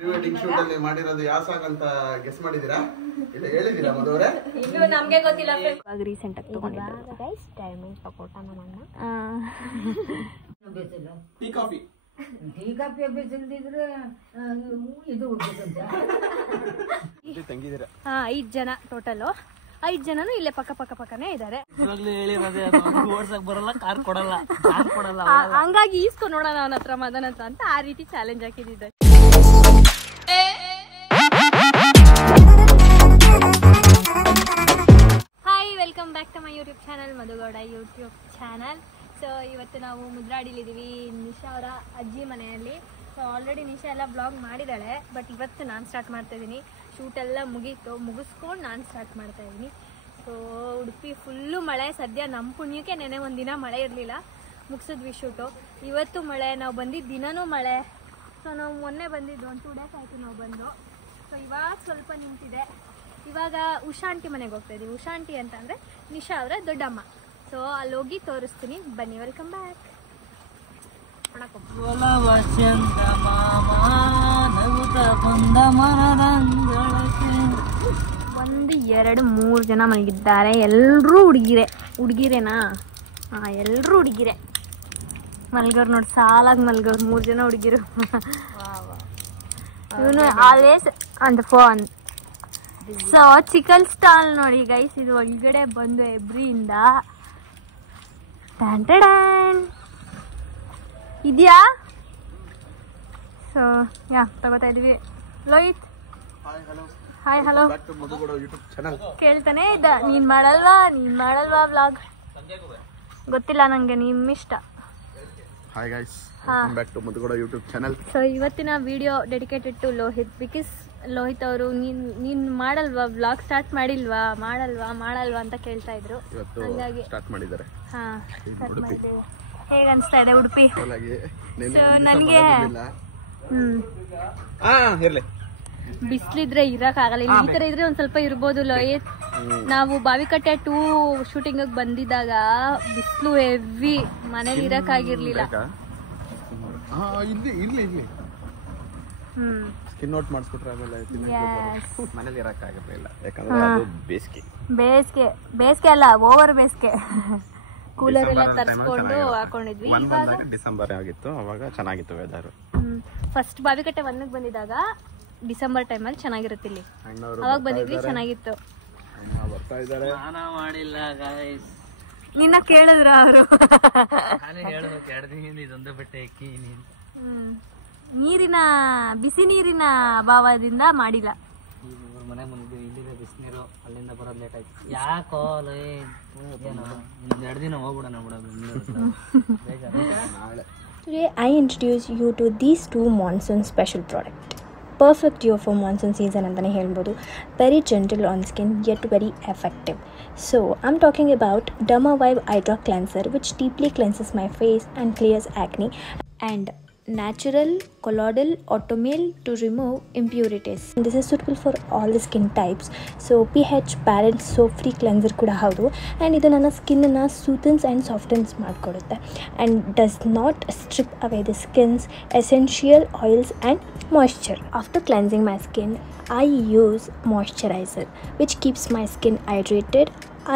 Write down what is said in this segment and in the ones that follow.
Pre wedding shoot ಅಲ್ಲಿ ಮಾಡಿರೋದು ಯಾವ ಸಾಂಗ್ ಅಂತ ಗೆಸ್ ಮಾಡಿದೀರಾ? ಇಲ್ಲ ಹೇಳಿದೀರಾ ಮಧುವರೇ? ಇನ್ನು ನಮಗೆ ಗೊತ್ತಿಲ್ಲ. ಇವಾಗ ರೀಸೆಂಟ್ ಆಗಿ ತಗೊಂಡಿದ್ದಾರೆ ಗೈಸ್ ಡೈಮಂಡ್ ಪಕೋಟ ನಮ್ಮಣ್ಣ. ಟೀ ಕಾಫಿ ಬೇಸಿಲ್ದಿದ್ರೆ ಇದು ತಂಗಿದ್ದೀರಾ? 5 ಜನ ಟೋಟಲ್. 5 ಜನನು ಇಲ್ಲೇ ಪಕ್ಕನೇ ಇದ್ದಾರೆ. ಹಂಗಾಗಿ ಈಸ್ಕೊ ನೋಡೋಣ ಅವನ ಹತ್ರ ಮದನ್ ಹತ್ರ ಅಂತ ಆ ರೀತಿ ಚಾಲೆಂಜ್ ಹಾಕಿದ್ದೆ. Hi, welcome back to my YouTube channel, Madhu Gowda YouTube channel. So ಇವತ್ತು ನಾವು ಮುದ್ರಾಡಿಲಿದ್ದೀವಿ, ನಿಶಾ ಅವರ ಅಜ್ಜಿ ಮನೆಯಲ್ಲಿ. ಸೊ ಆಲ್ರೆಡಿ ನಿಶಾ ಎಲ್ಲ ಬ್ಲಾಗ್ ಮಾಡಿದ್ದಾಳೆ, ಬಟ್ ಇವತ್ತು ನಾನು ಸ್ಟಾರ್ಟ್ ಮಾಡ್ತಾ ಇದ್ದೀನಿ. ಶೂಟ್ ಎಲ್ಲ ಮುಗಿಸ್ಕೊಂಡು ನಾನು ಸ್ಟಾರ್ಟ್ ಮಾಡ್ತಾ ಇದ್ದೀನಿ. ಸೊ ಉಡುಪಿ ಫುಲ್ಲು ಮಳೆ. ಸದ್ಯ ನಮ್ಮ ಪುಣ್ಯಕ್ಕೆ ನೆನೆ ಒಂದಿನ ಮಳೆ ಇರಲಿಲ್ಲ, ಮುಗಿಸಿದ್ವಿ ಶೂಟು. ಇವತ್ತು ಮಳೆ, ನಾವು ಬಂದಿದ್ದ ದಿನವೂ ಮಳೆ. ಸೊ ನಾವು ಮೊನ್ನೆ ಬಂದಿದ್ದು, 1 2 ಡೇಸ್ ಆಯಿತು ನಾವು ಬಂದು. ಸೊ ಇವಾಗ ಸ್ವಲ್ಪ ನಿಂತಿದೆ. ಇವಾಗ ಉಷಾಂಟಿ ಮನೆಗೆ ಹೋಗ್ತಾ ಇದ್ದೀವಿ. ಉಷಾಂಟಿ ಅಂತಂದರೆ ನಿಶಾ ಅವರ ದೊಡ್ಡಮ್ಮ. ಸೊ ಅಲ್ಲಿ ಹೋಗಿ ತೋರಿಸ್ತೀನಿ, ಬನ್ನಿ. Welcome back. 1 2 3 ಜನ ಮಲಗಿದ್ದಾರೆ. ಎಲ್ಲರೂ ಹುಡುಗಿರೇನಾ? ಹಾಂ, ಎಲ್ಲರೂ ಹುಡುಗಿರೆ ಮಲ್ಗೋರು ನೋಡಿ, ಸಾಲಾಗಿ ಮಲ್ಗೋರು. 3 ಜನ ಹುಡುಗಿರು. ಇವನು always on the phone. So chicken stall ನೋಡಿ ಗೈಸ್, ಇದು ಒಳಗಡೆ ಬಂದು ಎಬ್ರಿಯಿಂದ ಇದೆಯಾ? ಸೊ ಯಾ ತಗೋತಾ ಇದೀವಿ. Lohith hi, hello. ಕೇಳ್ತಾನೆ ಇದ್ದ, ನೀನ್ ಮಾಡಲ್ವಾ ವ್ಲಾಗ್? ಗೊತ್ತಿಲ್ಲ ನಂಗೆ, ನಿಮ್ಮಿಷ್ಟ. Hi guys, welcome back to Madhu Gowda YouTube channel. So ಇವತ್ತಿನ video dedicated to Lohith. Because Lohith ಅವರು ನೀನ್ ಮಾಡಲ್ವಾ ವ್ಲಾಗ್, ಸ್ಟಾರ್ಟ್ ಮಾಡಲ್ವಾ ಅಂತ ಕೇಳ್ತಾ ಇದ್ರು. ಹಾಗಾಗಿ ಸ್ಟಾರ್ಟ್ ಮಾಡಿದ್ದಾರೆ. ಹಾ, ಸ್ಟಾರ್ಟ್ ಮಾಡಿದ್ದೇವೆ. ಹೇಗೆ ಅನಿಸ್ತಾ ಇದೆ ಉಡುಪಿ? ನನಗೆ ಬಿಸಿಲಿದ್ರೆ ಇರಕ್ಕಾಗಲ್ಲ. ಈ ತರ ಇದ್ರೆ ಒಂದ್ ಸ್ವಲ್ಪ ಇರ್ಬೋದು ಲೋಹಿತ್. ನಾವು ಬಾವಿಕಟ್ಟೆ 2 ಶೂಟಿಂಗ್ ಬಂದಿದ್ದಾಗ ಬಿಸಿಲು ಹೆವಿ, ಮನೇಲಿ ಇರಕ್ಕಾಗಿರ್ಲಿಲ್ಲ. ಸ್ಕಿನ್ ಔಟ್ ಮಾಡಿಸ್ಬಿಟ್ರೆ ಆಮೇಲೆ ಮನೇಲಿ ಇರಕ್ಕಾಗಿರ್ಲಿಲ್ಲ, ಯಾಕಂದ್ರೆ ಅದು ಬೇಸಿಗೆ ಅಲ್ಲ, ಓವರ್ ಬೇಸಿಗೆ. ಕೂಲರ್ ಎಲ್ಲ ತರಿಸ್ಕೊಂಡು ಹಾಕೊಂಡಿದ್ವಿ. ಇವಾಗ ಡಿಸೆಂಬರ್ ಆಗಿತ್ತು, ಅವಾಗ ಚೆನ್ನಾಗಿತ್ತು ವೆದರ್. ಫಸ್ಟ್ ಬಾವಿಕಟ್ಟೆ 1ಗೆ ಬಂದಿದಾಗ ಡಿಸೆಂಬರ್ ಟೈಮಲ್ಲಿ ಚೆನ್ನಾಗಿರುತ್ತೆ ಇಲ್ಲಿ. ಅವಾಗ ಬಂದಿದ್ವಿ, ಚೆನ್ನಾಗಿತ್ತು. ನಿನ್ನ ಕೇಳಿದ್ರ ಅವರು? ಬಿಸಿ ನೀರಿನ ಅಭಾವದಿಂದ ಮಾಡಿಲ್ಲ. ಮನೆ ಮುಂದೆ ಇಲ್ಲಿದೆ ಬಿಸಿನೀರು, ಅಲ್ಲಿಂದ ಬರೋದು ಲೇಟ್ ಆಯ್ತು. ಯಾಕೋ 2 ದಿನ ಹೋಗ್ಬಿಡೋಣ Today I introduce you to these 2 monsoon special product. Perfect duo for monsoon season antane helbodu. Very gentle on skin yet very effective. So I'm talking about Dermavive Hydra Cleanser, which deeply cleanses my face and clears acne, and natural colloidal oatmeal to remove impurities. This is suitable for all the skin types. So pH balanced soap free cleanser kuda haudu, and idu ನನ್ನ skin na soothes and softens ಮಾಡ್ಕೊಡುತ್ತೆ, and does not strip away the skin's essential oils and moisture. After cleansing my skin, I use moisturizer which keeps my skin hydrated.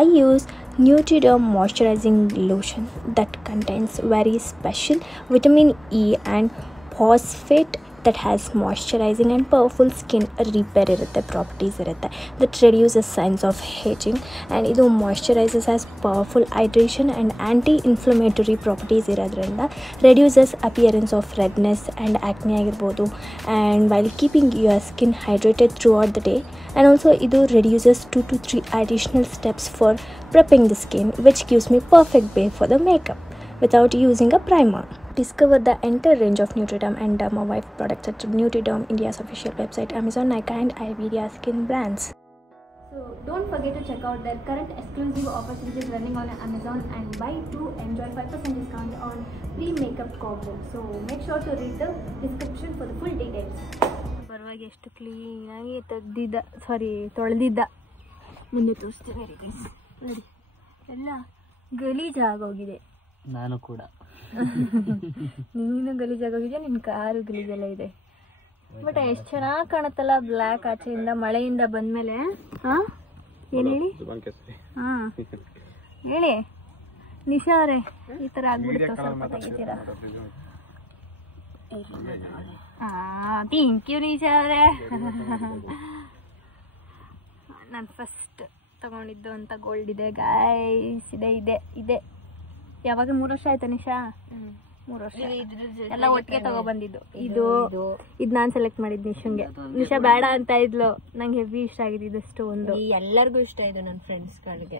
I use Nutriderm moisturizing lotion that contains very special vitamin E and phosphate that has moisturizing and powerful skin repair properties that reduces signs of aging, and it moisturizes as powerful hydration and anti-inflammatory properties reduces appearance of redness and acne agirbodu, and while keeping your skin hydrated throughout the day. And also it reduces 2 to 3 additional steps for prepping the skin, which gives me perfect base for the makeup without using a primer. Discover the entire range of Nutriderm and Dermavive products at Nutriderm India's official website, Amazon, Nykaa and Ayurveda skin brands. So don't forget to check out their current exclusive offers which is running on Amazon, and buy 2 enjoy 5% discount on free makeup combo. So make sure to read the description for the full details. ಪರವಾಗಿ ಎಷ್ಟು ಕ್ಲೀನಾಗಿ ತೊಳೆದಿದ್ದ ಮುಂದೆ ತೋರಿಸ್ತೀನಿ ನೋಡಿ, ಎಲ್ಲ ಗಲೀಜಾಗೋಗಿದೆ. ನಾನು ಕೂಡ ನೀನು ಗಲೀಜಾಗೋಗಿದ್ಯಾ, ನಿನ್ನ ಕಾರು ಗಲೀಜೆಲ್ಲ ಇದೆ. ಬಟ್ ಎಷ್ಟು ಚೆನ್ನಾಗಿ ಕಾಣುತ್ತಲ್ಲ ಬ್ಲ್ಯಾಕ್ ಆಚೆಯಿಂದ ಮಳೆಯಿಂದ ಬಂದ್ಮೇಲೆ. ಹಾ ಏನ್ ಹೇಳಿ? ಹಾ ಹೇಳಿ ನಿಶಾ ಅವರೇ, ಈ ತರ ಆಗ್ಬಿಡ್ತು ಸ್ವಲ್ಪ ತೆಗಿತೀರಾ? ಥ್ಯಾಂಕ್ ಯು ನಿಶಾ ಅವರೇ. ನಾನು ಫಸ್ಟ್ ತಗೊಂಡಿದ್ದು ಅಂತ ಗೋಲ್ಡ್ ಇದೆ ಗೈಸ್. ಇದೆ ಯಾವಾಗ 3 ವರ್ಷ ಆಯ್ತಾ ನಿಶಾ? 3 ವರ್ಷ ಎಲ್ಲ ಒಟ್ಟಿಗೆ ತಗೊಬಂದಿದ್ದು. ಇದು ನಾನು ಸೆಲೆಕ್ಟ್ ಮಾಡಿದ್ದು ನಿಶಂಗೆ. ನಿಶಾ ಬೇಡ ಅಂತ ಇದ್ಲು, ನಂಗೆ ಹೆವಿ ಇಷ್ಟ ಆಗಿದೆ ಇದಷ್ಟು. ಒಂದು ಎಲ್ಲರಿಗೂ ಇಷ್ಟ ಇದು, ನನ್ನ ಫ್ರೆಂಡ್ಸ್ ಗಳಿಗೆ.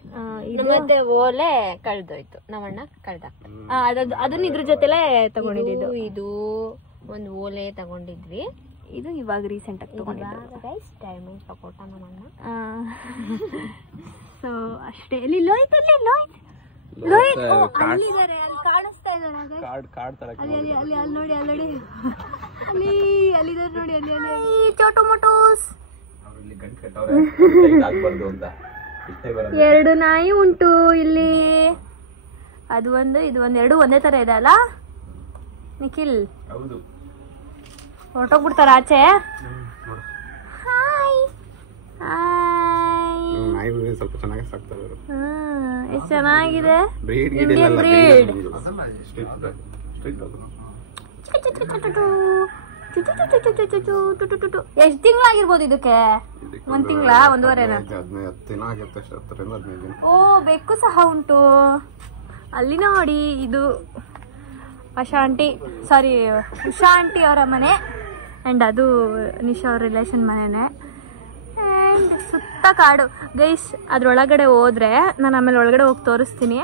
ಮತ್ತೆ ಓಲೆ ಕಳ್ದೋಯ್ತು, ನಮ್ಮಣ್ಣ ಕಳ್ದ. ಅದನ್ನ ಇದ್ರ ಜೊತೆಲೆ ತಗೊಂಡಿದ್ದು. ಇದು ಒಂದು ಓಲೆ ತಗೊಂಡಿದ್ವಿ. ಇದು ಇವಾಗ ರೀಸೆಂಟ್ ಆಗಿ ತಗೊಂಡಿದ್ದು ಗೈಸ್. ಡೈಮಂಡ್ ಪಕೋಟ ನಮ್ಮಣ್ಣ. ಸೊ ಅಷ್ಟೇ. ಅಲ್ಲಿ ಲೋಹಿತ್ ಅಲ್ಲಿದ್ದಾರೆ, ಅಲ್ಲಿ ಕಾಣಿಸ್ತಾ ಇದ್ದಾರೆ. ಅಲ್ಲಿ ನೋಡಿ ಅಲ್ಲಿದ್ದಾರೆ ನೋಡಿ, ಅಲ್ಲಿ ಚೋಟು ಮೊಟೋಸ್ 2 ನಾಯಿ ಉಂಟು ಇಲ್ಲಿ. ಅದು ಒಂದು ಇದು ಒಂದು 2 ಒಂದೇ ತರ ಇದೆ ಅಲ್ಲ ನಿಖಿಲ್? ಹೊರಟೋಗ್ಬಿಡ್ತಾರ ಆಚೆ. ಹಾಯ್ ಸ್ವಲ್ಪ ಚೆನ್ನಾಗಿ ಸಾಕ್ತಾರೆ. ಎಷ್ಟು ಚೆನ್ನಾಗಿದೆ. Indian breed. ಎಷ್ಟು ತಿಂಗಳಾಗಿರ್ಬೋದು ಇದಕ್ಕೆ? 1 ತಿಂಗಳ 1.5 ದಿನ. ಓ ಬೆಕ್ಕು ಸಹ ಉಂಟು ಅಲ್ಲಿ ನೋಡಿ. ಇದು ಉಷಾ ಆಂಟಿ ಅವರ ಮನೆ ಆ್ಯಂಡ್ ಅದು ನಿಶಾ ಅವ್ರ ರಿಲೇಷನ್ ಮನೆನೇ. ಆ್ಯಂಡ್ ಸುತ್ತ ಕಾಡು ಗೈಸ್. ಅದ್ರೊಳಗಡೆ ಹೋದ್ರೆ ನಾನು ಆಮೇಲೆ ಒಳಗಡೆ ಹೋಗಿ ತೋರಿಸ್ತೀನಿ.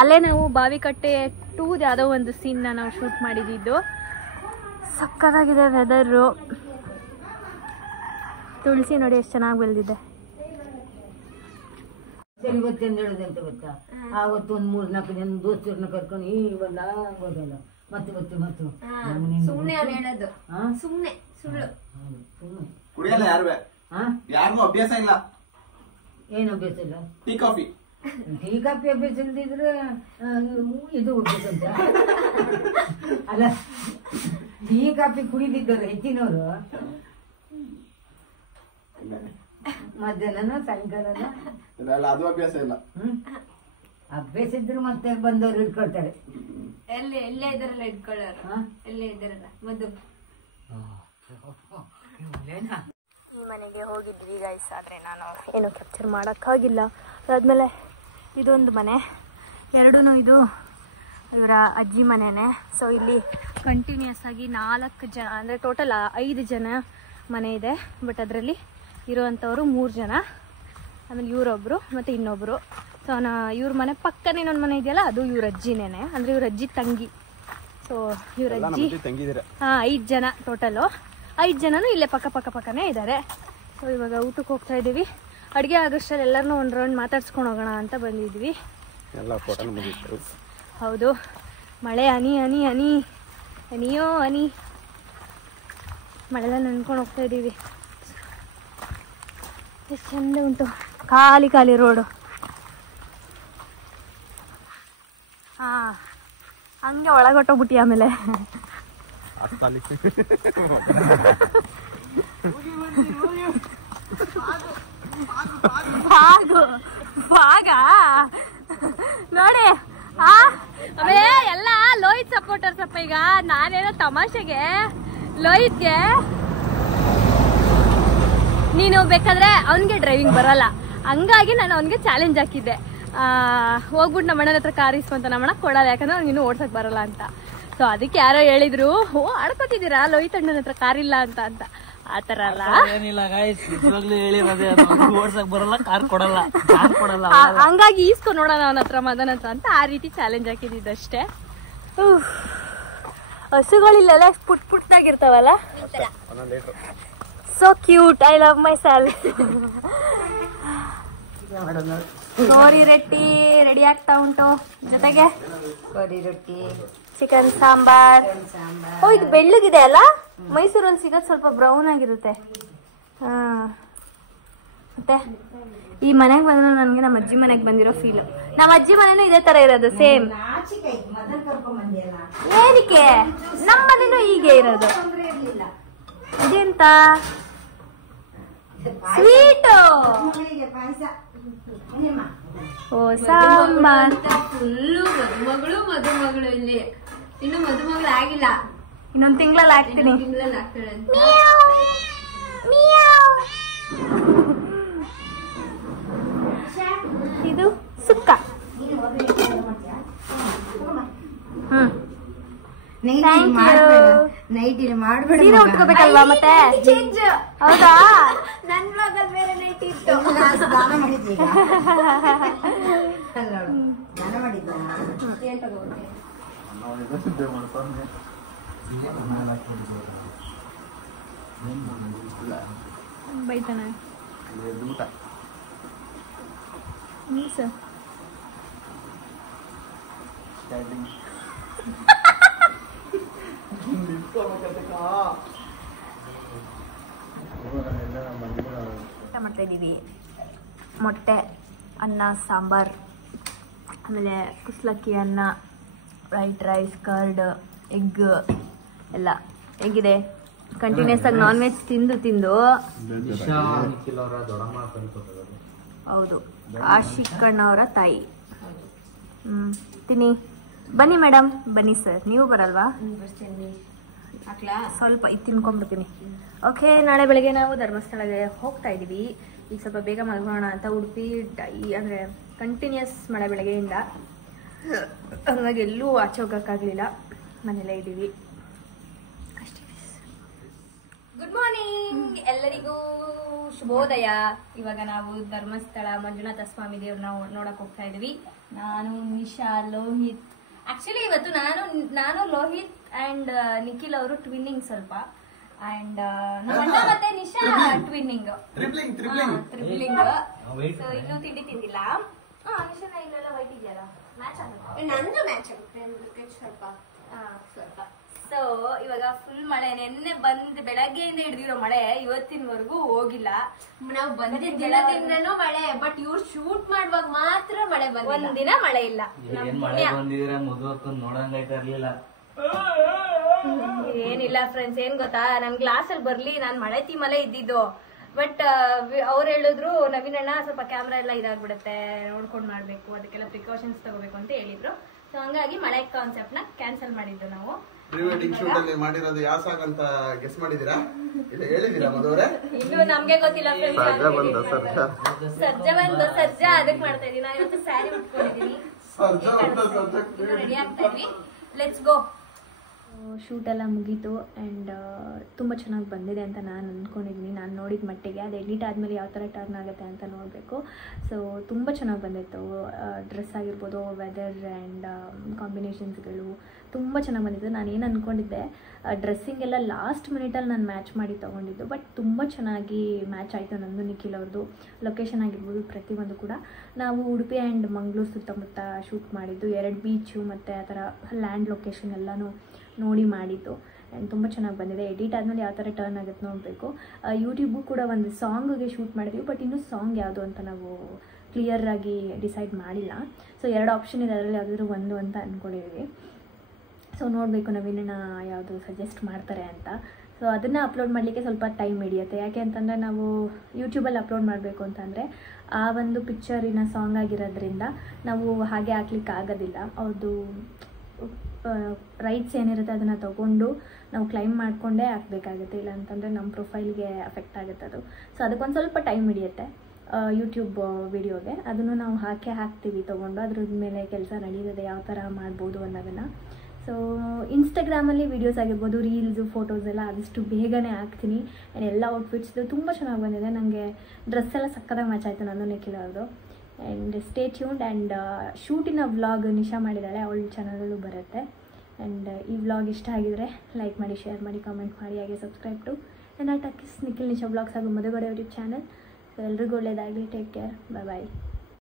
ಅಲ್ಲೇ ನಾವು ಬಾವಿಕಟ್ಟೆ 2 ಯಾವುದೋ ಒಂದು ಸೀನ್ನ ನಾವು ಶೂಟ್ ಮಾಡಿದ್ದು. ಸಕ್ಕತ್ತಾಗಿದೆ ವೆದರು. ತುಳಸಿ ನೋಡಿ ಎಷ್ಟು ಚೆನ್ನಾಗಿ ಬೆಳೆದಿದೆ. ಇವತ್ತೇನು ಹೇಳೋದಂತ ಗೊತ್ತಾ? ಆವತ್ತು ಒಂದು 3-4 ಜನ ದೋಸ್ತರನ್ನ ಕರ್ಕೊಂಡು ಇವೆಲ್ಲ ಹೋದಲ್ಲ. ಮತ್ತೆ ಸುಮ್ಮನೆ ಅವ್ರು ಹೇಳೋದು, ಸುಮ್ಮನೆ ಸುಳ್ಳು. ಕುಡಿಯಲ್ಲ ಯಾರಿಗೂ ಅಭ್ಯಾಸ ಇಲ್ಲ. ಏನು ಅಭ್ಯಾಸ ಇಲ್ಲ? ಟೀ ಕಾಫಿ ಅಭ್ಯಾಸ ಇಲ್ದಿದ್ರೆ ಇದು ಅಭ್ಯಾಸ ಅಂತ ಅಲ್ಲ. ಟೀ ಕಾಫಿ ಕುಡಿದಿದ್ದಾರೆ ಹೆಚ್ಚಿನವರು. ಮಧ್ಯಾಹ್ನ ಸಾಯಂಕಾಲನ ಅದು ಅಭ್ಯಾಸ ಇಲ್ಲ. ಅಭ್ಯಾಸ ಇದ್ರು ಮತ್ತೆ ಬಂದವರು ಹಿಡ್ಕೊಳ್ತಾರೆ. ಎಲ್ಲೇ ಇದ್ದಾರಲ್ಲ ಇಟ್ಕೊಳ್ಳೋರು, ಎಲ್ಲೇ ಇದ್ದಾರಲ್ಲ ಮದ್ದು. ಈ ಮನೆಗೆ ಹೋಗಿದ್ವಿ ಗೈಸ್, ಆದರೆ ನಾನು ಏನು ಕ್ಯಾಪ್ಚರ್ ಮಾಡೋಕ್ಕಾಗಿಲ್ಲ. ಅದಾದಮೇಲೆ ಇದೊಂದು ಮನೆ, 2 ಇದು ಇವರ ಅಜ್ಜಿ ಮನೆಯೇ. ಸೊ ಇಲ್ಲಿ ಕಂಟಿನ್ಯೂಸ್ ಆಗಿ 4 ಜನ, ಅಂದರೆ ಟೋಟಲ್ 5 ಜನ ಮನೆ ಇದೆ. ಬಟ್ ಅದರಲ್ಲಿ ಇರೋವಂಥವ್ರು 3 ಜನ, ಆಮೇಲೆ ಇವರೊಬ್ಬರು ಮತ್ತು ಇನ್ನೊಬ್ಬರು. ಸೊ ಇವ್ರ ಮನೆ ಪಕ್ಕನೇ ಇನ್ನೊಂದು ಮನೆ ಇದೆಯಲ್ಲ, ಅದು ಇವ್ರ ಅಜ್ಜಿನೇನೆ, ಅಂದರೆ ಇವ್ರ ಅಜ್ಜಿ ತಂಗಿ. ಸೊ ಇವ್ರ ಅಜ್ಜಿ 5 ಜನ ಟೋಟಲು. 5 ಜನನು ಇಲ್ಲೇ ಪಕ್ಕನೇ ಇದ್ದಾರೆ. ಸೊ ಇವಾಗ ಊಟಕ್ಕೆ ಹೋಗ್ತಾ ಇದ್ದೀವಿ. ಅಡುಗೆ ಆಗೋಷ್ಟರಲ್ಲಿ ಎಲ್ಲರನ್ನೂ ಒಂದು ರೌಂಡ್ ಮಾತಾಡ್ಸ್ಕೊಂಡು ಹೋಗೋಣ ಅಂತ ಬಂದಿದ್ವಿ. ಹೌದು, ಮಳೆ ಹನಿಯೋ ಹನಿ ಮಳೆಲ್ಲ ನೆನ್ಕೊಂಡು ಹೋಗ್ತಾ ಇದ್ದೀವಿ. ಎಷ್ಟು ಚಂದ ಉಂಟು, ಖಾಲಿ ರೋಡು. ಹಾಂ, ಹಂಗೆ ಒಳಗೊಟ್ಟೋಗ್ಬಿಟ್ಟು ಆಮೇಲೆ ಭಾಗ ನೋಡಿ. ಆಮೇಲೆ ಎಲ್ಲ ಲೋಹಿತ್ ಸಪೋರ್ಟರ್ಸ್ ಅಪ್ಪ. ಈಗ ನಾನೇನೋ ತಮಾಷೆಗೆ ಲೋಹಿತ್ಗೆ ನೀನು ಬೇಕಾದ್ರೆ ಅವನಿಗೆ ಡ್ರೈವಿಂಗ್ ಬರಲ್ಲ, ಹಂಗಾಗಿ ನಾನು ಅವನಿಗೆ ಚಾಲೆಂಜ್ ಹಾಕಿದ್ದೆ. ಹೋಗ್ಬಿಟ್ಟು ನಮ್ಮ ಅಣ್ಣನ ಹತ್ರ ಕಾರ್ ಇಸ್ಕೊಂತ, ನಮ್ಮ ಅಣ್ಣ ಕೊಡಲ್ಲ ಯಾಕಂದ್ರೆ ಅವ್ನಿಗೆ ಇನ್ನೂ ಓಡ್ಸಕ್ ಬರಲ್ಲ ಅಂತ. ಸೊ ಅದಕ್ಕೆ ಯಾರೋ ಹೇಳಿದ್ರು, ಆಡ್ಕೊತಿದ್ದೀರಾ ಲೋಹಿತ್ ಅಣ್ಣನ ಹತ್ರ ಕಾರ್ ಇಲ್ಲ ಅಂತ. ಆ ತರ ಅಲ್ಲ, ಹಂಗಾಗಿ ಈಸ್ಕೊಂಡು ನೋಡೋಣ ಅವನ ಹತ್ರ ಮದನ್ ಹತ್ರ ಅಂತ ಆ ರೀತಿ ಚಾಲೆಂಜ್ ಹಾಕಿದ್ದಷ್ಟೇ. ಹಸುಗಳಿಲ್ಲೆಲ್ಲ ಪುಟ್ಟಾಗಿರ್ತಾವಲ್ಲ, so cute. I love myself. ಗೋರಿ ರೊಟ್ಟಿ ರೆಡಿ ಆಗ್ತಾ ಉಂಟು, ಜೊತೆಗೆ ಗೋರಿ ರೊಟ್ಟಿ, ಚಿಕನ್ ಸಾಂಬಾರ್. ಓ ಇದು ಬೆಳ್ಳಗಿದೆ ಅಲ್ಲ, ಮೈಸೂರಲ್ಲಿ ಸಿಗೋದು ಸ್ವಲ್ಪ ಬ್ರೌನ್ ಆಗಿರುತ್ತೆ. ಮತ್ತೆ ಈ ಮನೆಗೆ ಬಂದ್ರೆ ನನಗೆ ನಮ್ಮ ಅಜ್ಜಿ ಮನೆಗೆ ಬಂದಿರೋ ಫೀಲ್. ನಮ್ಮ ಅಜ್ಜಿ ಮನೆನೂ ಇದೇ ತರ ಇರೋದು, ಸೇಮ್. ಏನಕ್ಕೆ ನಮ್ಮ ಮನೇನೂ ಹೀಗೆ ಇರೋದು. ಇದೆಂತ ಸ್ವೀಟು. ಓ ಸಾಂಬಾರ್. ಫುಲ್ಲು ಮದುಮಗಳು ಇಲ್ಲಿ. ಇನ್ನು ಮದುಮಗಳು ಆಗಿಲ್ಲ, ಇನ್ನೊಂದು ತಿಂಗಳಲ್ಲಿ ಹಾಕ್ತೀನಿ. ತಿಂಗಳಲ್ಲಿ ಆಗ್ತಾಳೆ ಅಂತ. ಇದು ಸುಕ್ಕ. ನೈಟ್ ಇಲ್ಲಿ ಮಾಡ್ಬೇಡ. ಸೀರೆ ಉಟ್ಕೋಬೇಕಲ್ವಾ ಮತ್ತೆ? ಹೌದಾ? ನನ್ ಮಗದ ಬೇರೆ ನೈಟ್ ಇತ್ತು. ಸ್ನಾನ ಮಾಡಿದ್ವಿ ಈಗ. ಸ್ನಾನ ಮಾಡಿದ್ದ ಬೈತಾನೆ ಮೀಸು. ಊಟ ಮಾಡ್ತಾ ಇದ್ದೀವಿ. ಮೊಟ್ಟೆ, ಅನ್ನ, ಸಾಂಬಾರ್, ಆಮೇಲೆ ಕುಸ್ಲಕ್ಕಿ ಅನ್ನ, ವೈಟ್ ರೈಸ್, ಕರ್ಡ್, ಎಗ್ ಎಲ್ಲ. ಹೇಗಿದೆ? ಕಂಟಿನ್ಯೂಸ್ ಆಗಿ ನಾನ್ ವೆಜ್ ತಿಂದು ತಿಂದು. ಹೌದು, ಆಶಿಕಣ್ಣವರ ತಾಯಿ. ತಿನ್ನಿ. ಬನ್ನಿ ಮೇಡಮ್, ಬನ್ನಿ ಸರ್. ನೀವು ಬರಲ್ವಾ? ಸ್ವಲ್ಪ ಇದು ತಿನ್ಕೊಂಡ್ಬಿಡ್ತೀನಿ. ಓಕೆ, ನಾಳೆ ಬೆಳಗ್ಗೆ ನಾವು ಧರ್ಮಸ್ಥಳಕ್ಕೆ ಹೋಗ್ತಾ ಇದ್ದೀವಿ. ಈಗ ಸ್ವಲ್ಪ ಬೇಗ ಮಲ್ಗೋಣ ಅಂತ. ಉಡುಪಿ ಅಂದರೆ ಕಂಟಿನ್ಯೂಸ್ ಮಳೆ ಬೆಳಗ್ಗೆಯಿಂದ, ಹಂಗಾಗಿ ಎಲ್ಲೂ ಆಚೆ ಹೋಗೋಕ್ಕಾಗಲಿಲ್ಲ, ಮನೆಯಲ್ಲೇ ಇದ್ದೀವಿ ಅಷ್ಟೇ. ಗುಡ್ ಮಾರ್ನಿಂಗ್ ಎಲ್ಲರಿಗೂ, ಶುಭೋದಯ. ಇವಾಗ ನಾವು ಧರ್ಮಸ್ಥಳ ಮಂಜುನಾಥ ಸ್ವಾಮಿ ದೇವ್ರನ್ನ ನೋಡಕ್ ಹೋಗ್ತಾ ಇದೀವಿ. ನಾನು, ನಿಶಾ, ಲೋಹಿತ್. ಆಕ್ಚುಲಿ ಇವತ್ತು ನಾನು ಲೋಹಿತ್ ಅಂಡ್ ನಿಖಿಲ್ ಅವರು ಟ್ವಿನ್ನಿಂಗ್ ಸ್ವಲ್ಪ. ಅಂಡ್ ನಮ್ಮ ಅಣ್ಣ ಮತ್ತೆ ನಿಶಾ ಟ್ವಿನ್ನಿಂಗ್, ಟ್ರಿಪ್ಲಿಂಗ್. ಸೊ ಇನ್ನೂ ತಿಂಡಿ ತಿಂದಿಲ್ಲ. ನಿಶಾನ ಇಲ್ಲೆಲ್ಲ ವೈಟ್ ಇದೆಯಲ್ಲ, ಮ್ಯಾಚ್ ಆಗುತ್ತೆ. ನಂದು ಮ್ಯಾಚ್ ಆಗುತ್ತೆ ಸ್ವಲ್ಪ ಸ್ವಲ್ಪ. ಸೊ ಇವಾಗ ಫುಲ್ ಮಳೆ. ನಿನ್ನೆ ಬಂದ್ ಬೆಳಗ್ಗೆಯಿಂದ ಹಿಡಿದಿರೋ ಮಳೆ ಇವತ್ತಿನವರೆಗೂ ಹೋಗಿಲ್ಲ. ನಾವು ಬಂದಿದ್ದ ದಿನದಿಂದನೂ ಮಳೆ, ಬಟ್ ಇವ್ರು ಶೂಟ್ ಮಾಡುವಾಗ ಮಾತ್ರ ಮಳೆ ಬಂದ. ಒಂದಿನ ಮಳೆ ಇಲ್ಲ. ಏನಿಲ್ಲ ಫ್ರೆಂಡ್ಸ್, ಏನ್ ಗೊತ್ತಾ, ನನ್ ಕ್ಲಾಸ್ ಅಲ್ಲಿ ಬರ್ಲಿ ನಾನ್ ಮಳೆ ಥೀಮಲ್ಲೇ ಇದ್ದಿದ್ದು. ಬಟ್ ಅವ್ರು ಹೇಳಿದ್ರು, ನವೀನ್ ಅಣ್ಣ ಸ್ವಲ್ಪ ಕ್ಯಾಮ್ರಾ ಎಲ್ಲ ಇದಾಗ್ಬಿಡುತ್ತೆ, ನೋಡ್ಕೊಂಡ್ ಮಾಡ್ಬೇಕು, ಅದಕ್ಕೆಲ್ಲ ಪ್ರಿಕಾಷನ್ಸ್ ತಗೋಬೇಕು ಅಂತ ಹೇಳಿದ್ರು. ಸೊ ಹಂಗಾಗಿ ಮಳೆ ಕಾನ್ಸೆಪ್ಟ್ ನ ಕ್ಯಾನ್ಸಲ್ ಮಾಡಿದ್ದು ನಾವು. ಪ್ರೀ ವೆಡ್ಡಿಂಗ್ ಶೂಟ್ ಅಲ್ಲಿ ಮಾಡಿರೋದು ಯಾವ ಸಾಂಗ್ ಅಂತ ಗೆಸ್ ಮಾಡಿದೀರಾ? ಇಲ್ಲ ಹೇಳಿದೀರಾ ಮದುವರೆ? ಇನ್ನು ನಮ್ಗೆ ಗೊತ್ತಿಲ್ಲ ಸರ್ಜಾ ಅದಕ್ಕೆ ಮಾಡ್ತಾ ಇದೀನಿ. ನಾನು ಇವತ್ತು ಸ್ಯಾರಿ ಉಟ್ಕೊಂಡಿದೀನಿ, ರೆಡಿ ಆಗ್ತಾ ಇದೀವಿ. Let's go. ಶೂಟ್ ಎಲ್ಲ ಮುಗೀತು ಆ್ಯಂಡ್ ತುಂಬ ಚೆನ್ನಾಗಿ ಬಂದಿದೆ ಅಂತ ನಾನು ಅಂದ್ಕೊಂಡಿದ್ದೀನಿ. ನಾನು ನೋಡಿದ ಮಟ್ಟಿಗೆ ಅದು ಎಡಿಟ್ ಆದಮೇಲೆ ಯಾವ ಥರ ಟರ್ನ್ ಆಗುತ್ತೆ ಅಂತ ನೋಡಬೇಕು. ಸೊ ತುಂಬ ಚೆನ್ನಾಗಿ ಬಂದಿತ್ತು. ಡ್ರೆಸ್ ಆಗಿರ್ಬೋದು, ವೆದರ್ ಆ್ಯಂಡ್ ಕಾಂಬಿನೇಷನ್ಸ್ಗಳು ತುಂಬ ಚೆನ್ನಾಗಿ ಬಂದಿತ್ತು. ನಾನು ಏನು ಅಂದ್ಕೊಂಡಿದ್ದೆ, ಡ್ರೆಸ್ಸಿಂಗ್ ಎಲ್ಲ ಲಾಸ್ಟ್ ಮಿನಿಟಲ್ಲಿ ನಾನು ಮ್ಯಾಚ್ ಮಾಡಿ ತೊಗೊಂಡಿದ್ದು. ಬಟ್ ತುಂಬ ಚೆನ್ನಾಗಿ ಮ್ಯಾಚ್ ಆಯಿತು ನಂದು ನಿಖಿಲ್ ಅವ್ರದ್ದು. ಲೊಕೇಶನ್ ಆಗಿರ್ಬೋದು ಪ್ರತಿಯೊಂದು ಕೂಡ. ನಾವು ಉಡುಪಿ ಆ್ಯಂಡ್ ಮಂಗಳೂರು ಸುತ್ತಮುತ್ತ ಶೂಟ್ ಮಾಡಿದ್ದು. 2 ಬೀಚು ಮತ್ತು ಆ ಥರ ಲ್ಯಾಂಡ್ ಲೊಕೇಶನ್ ಎಲ್ಲನೂ ನೋಡಿ ಮಾಡಿದ್ದು. ಆ್ಯಂಡ್ ತುಂಬ ಚೆನ್ನಾಗಿ ಬಂದಿದೆ. ಎಡಿಟ್ ಆದಮೇಲೆ ಯಾವ ಥರ ಟರ್ನ್ ಆಗುತ್ತೆ ನೋಡಬೇಕು. ಯೂಟ್ಯೂಬು ಕೂಡ ಒಂದು ಸಾಂಗಿಗೆ ಶೂಟ್ ಮಾಡಿದ್ವಿ, ಬಟ್ ಇನ್ನೂ ಸಾಂಗ್ ಯಾವುದು ಅಂತ ನಾವು ಕ್ಲಿಯರಾಗಿ ಡಿಸೈಡ್ ಮಾಡಿಲ್ಲ. ಸೊ 2 ಆಪ್ಷನ್ ಇದೆ, ಅದರಲ್ಲಿ ಯಾವುದಾದ್ರೂ ಒಂದು ಅಂತ ಅಂದ್ಕೊಂಡಿದ್ದೀವಿ. ಸೊ ನೋಡಬೇಕು ನವೀನಣ್ಣ ಯಾವುದು ಸಜೆಸ್ಟ್ ಮಾಡ್ತಾರೆ ಅಂತ. ಸೊ ಅದನ್ನು ಅಪ್ಲೋಡ್ ಮಾಡಲಿಕ್ಕೆ ಸ್ವಲ್ಪ ಟೈಮ್ ಹಿಡಿಯುತ್ತೆ. ಯಾಕೆ ಅಂತಂದರೆ ನಾವು ಯೂಟ್ಯೂಬಲ್ಲಿ ಅಪ್ಲೋಡ್ ಮಾಡಬೇಕು ಅಂತಂದರೆ ಆ ಒಂದು ಪಿಕ್ಚರಿನ ಸಾಂಗ್ ಆಗಿರೋದ್ರಿಂದ ನಾವು ಹಾಗೆ ಹಾಕ್ಲಿಕ್ಕೆ ಆಗೋದಿಲ್ಲ. ಅವ್ರದ್ದು ರೈಟ್ಸ್ ಏನಿರುತ್ತೆ ಅದನ್ನು ತೊಗೊಂಡು ನಾವು ಕ್ಲೈಮ್ ಮಾಡಿಕೊಂಡೇ ಹಾಕಬೇಕಾಗುತ್ತೆ. ಇಲ್ಲ ಅಂತಂದರೆ ನಮ್ಮ ಪ್ರೊಫೈಲ್ಗೆ ಅಫೆಕ್ಟ್ ಆಗುತ್ತೆ ಅದು. ಸೊ ಅದಕ್ಕೊಂದು ಸ್ವಲ್ಪ ಟೈಮ್ ಹಿಡಿಯುತ್ತೆ ಯೂಟ್ಯೂಬ್ ವಿಡಿಯೋಗೆ. ಅದನ್ನು ನಾವು ಹಾಕ್ತೀವಿ ತೊಗೊಂಡು. ಅದ್ರ ಮೇಲೆ ಕೆಲಸ ನಡೀತದೆ, ಯಾವ ಥರ ಮಾಡ್ಬೋದು ಅನ್ನೋದನ್ನು. ಸೊ ಇನ್ಸ್ಟಾಗ್ರಾಮಲ್ಲಿ ವೀಡಿಯೋಸ್ ಆಗಿರ್ಬೋದು, ರೀಲ್ಸು, ಫೋಟೋಸ್ ಎಲ್ಲ ಆದಷ್ಟು ಬೇಗನೆ ಹಾಕ್ತೀನಿ. ಆ್ಯಂಡ್ ಎಲ್ಲ ಔಟ್ಫಿಟ್ಸ್ದು ತುಂಬ ಚೆನ್ನಾಗಿ ಬಂದಿದೆ. ನನಗೆ ಡ್ರೆಸ್ ಎಲ್ಲ ಸಕ್ಕತ್ತಾಗಿ ಮ್ಯಾಚ್ ಆಯಿತು ನಂದು ನಿಖಿಲ್ ಅವ್ರದ್ದು. And stay tuned. ಆ್ಯಂಡ್ ಶೂಟಿನ ವ್ಲಾಗ್ ನಿಶಾ ಮಾಡಿದ್ದಾಳೆ, ಅವಳ ಚಾನಲಲ್ಲೂ ಬರುತ್ತೆ. ಆ್ಯಂಡ್ ಈ ವ್ಲಾಗ್ ಇಷ್ಟ ಆಗಿದರೆ ಲೈಕ್ ಮಾಡಿ, ಶೇರ್ ಮಾಡಿ, ಕಾಮೆಂಟ್ ಮಾಡಿ, ಹಾಗೆ subscribe to N R talkies Nikhil Nisha vlogs ಹಾಗೂ ಮಧುಗೌಡ ಯೂಟ್ಯೂಬ್ ಚಾನಲ್. ಸೊ ಎಲ್ರಿಗೂ ಒಳ್ಳೆಯದಾಗಲಿ. Take care. ಬಾಯ್.